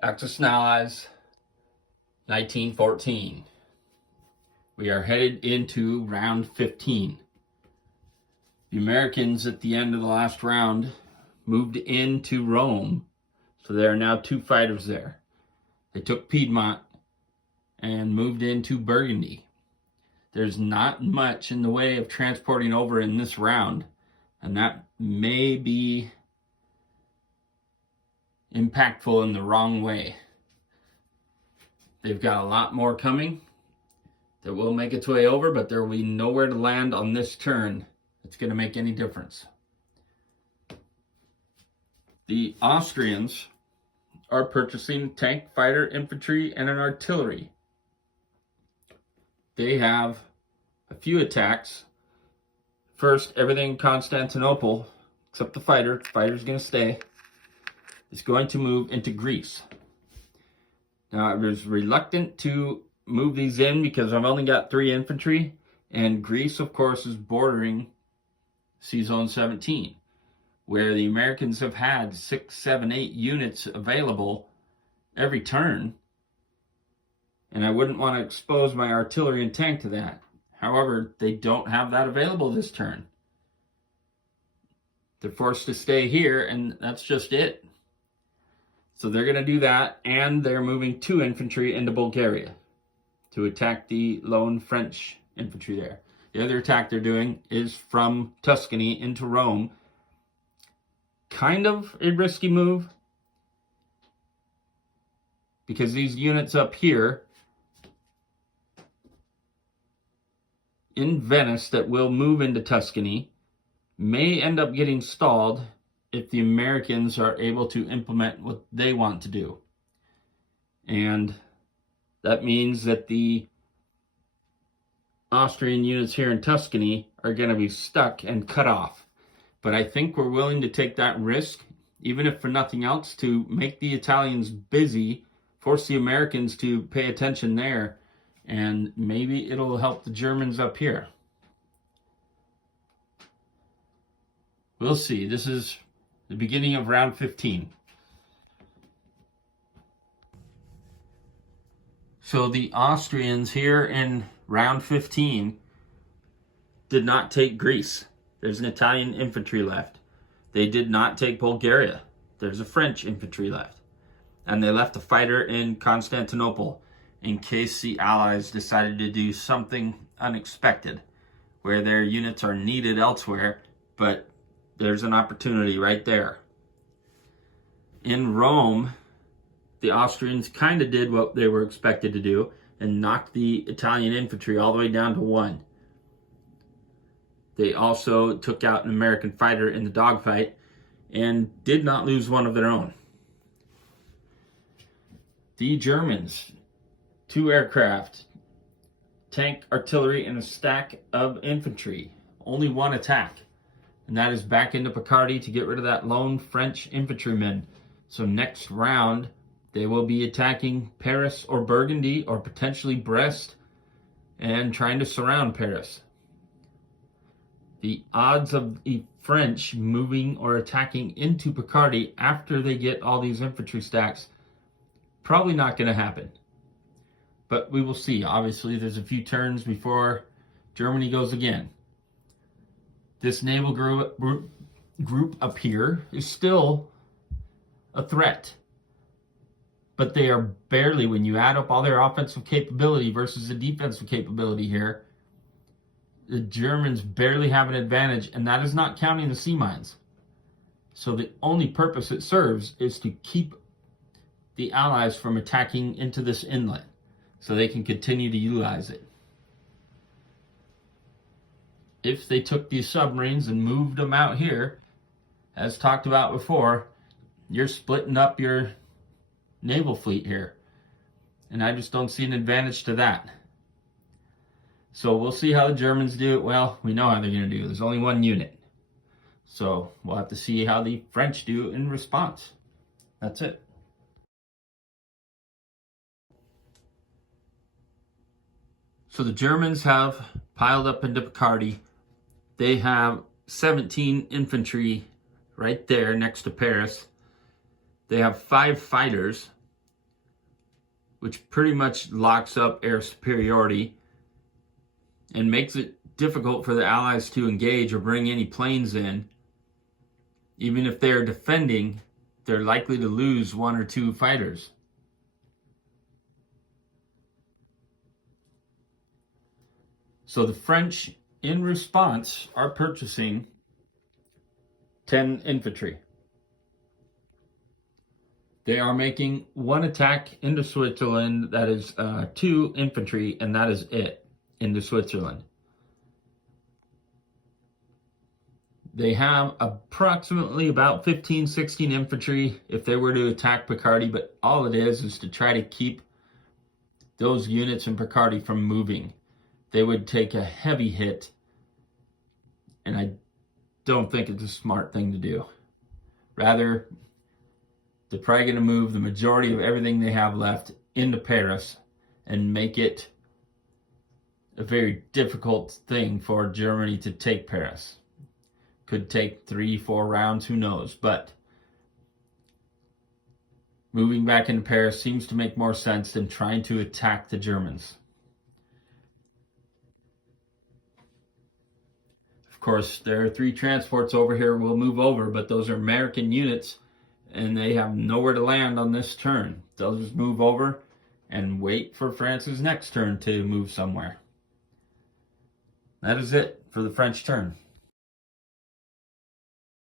Axis&Allies, 1914. We are headed into round 15. The Americans at the end of the last round moved into Rome, so there are now 2 fighters there. They took Piedmont and moved into Burgundy. There's not much in the way of transporting over in this round, and that may be impactful in the wrong way. They've got a lot more coming that will make its way over, but there will be nowhere to land on this turn that's going to make any difference. The Austrians are purchasing tank, fighter, infantry, and an artillery. They have a few attacks. First, everything in Constantinople, except the fighter. The fighter's going to stay. Is going to move into Greece. Now, I was reluctant to move these in because I've only got 3 infantry, and Greece, of course, is bordering Sea Zone 17, where the Americans have had 6, 7, 8 units available every turn, and I wouldn't want to expose my artillery and tank to that. However, they don't have that available this turn. They're forced to stay here, and that's just it. So they're going to do that, and they're moving 2 infantry into Bulgaria to attack the lone French infantry there. The other attack they're doing is from Tuscany into Rome. Kind of a risky move, because these units up here in Venice that will move into Tuscany may end up getting stalled if the Americans are able to implement what they want to do. And that means that the Austrian units here in Tuscany are going to be stuck and cut off. But I think we're willing to take that risk, even if for nothing else, to make the Italians busy, force the Americans to pay attention there, and maybe it'll help the Germans up here. We'll see. This is the beginning of round 15. So the Austrians here in round 15 did not take Greece. There's an Italian infantry left. They did not take Bulgaria. There's a French infantry left. And they left a fighter in Constantinople in case the Allies decided to do something unexpected, where their units are needed elsewhere, but there's an opportunity right there. In Rome, the Austrians kind of did what they were expected to do and knocked the Italian infantry all the way down to 1. They also took out an American fighter in the dogfight and did not lose one of their own. The Germans, 2 aircraft, tank, artillery, and a stack of infantry. Only 1 attack. And that is back into Picardy to get rid of that lone French infantryman. So next round, they will be attacking Paris or Burgundy or potentially Brest and trying to surround Paris. The odds of the French moving or attacking into Picardy after they get all these infantry stacks, probably not going to happen. But we will see. Obviously, there's a few turns before Germany goes again. This naval group up here is still a threat. But they are barely, when you add up all their offensive capability versus the defensive capability here, the Germans barely have an advantage, and that is not counting the sea mines. So the only purpose it serves is to keep the Allies from attacking into this inlet so they can continue to utilize it. If they took these submarines and moved them out here, as talked about before, you're splitting up your naval fleet here. And I just don't see an advantage to that. So we'll see how the Germans do it. Well, we know how they're going to do. There's only 1 unit. So we'll have to see how the French do in response. That's it. So the Germans have piled up into Picardy. They have 17 infantry right there next to Paris. They have 5 fighters which pretty much locks up air superiority and makes it difficult for the Allies to engage or bring any planes in. Even if they're defending, they're likely to lose one or two fighters. So the French, in response, are purchasing 10 infantry. They are making one attack into Switzerland that is 2 infantry, and that is it, into Switzerland. They have approximately about 15, 16 infantry if they were to attack Picardy, but all it is to try to keep those units in Picardy from moving. They would take a heavy hit, and I don't think it's a smart thing to do. Rather, they're probably going to move the majority of everything they have left into Paris and make it a very difficult thing for Germany to take Paris. Could take 3-4 rounds, who knows, but moving back into Paris seems to make more sense than trying to attack the Germans. Of course, there are 3 transports over here we'll move over, but those are American units, and they have nowhere to land on this turn. They'll just move over and wait for France's next turn to move somewhere. That is it for the French turn.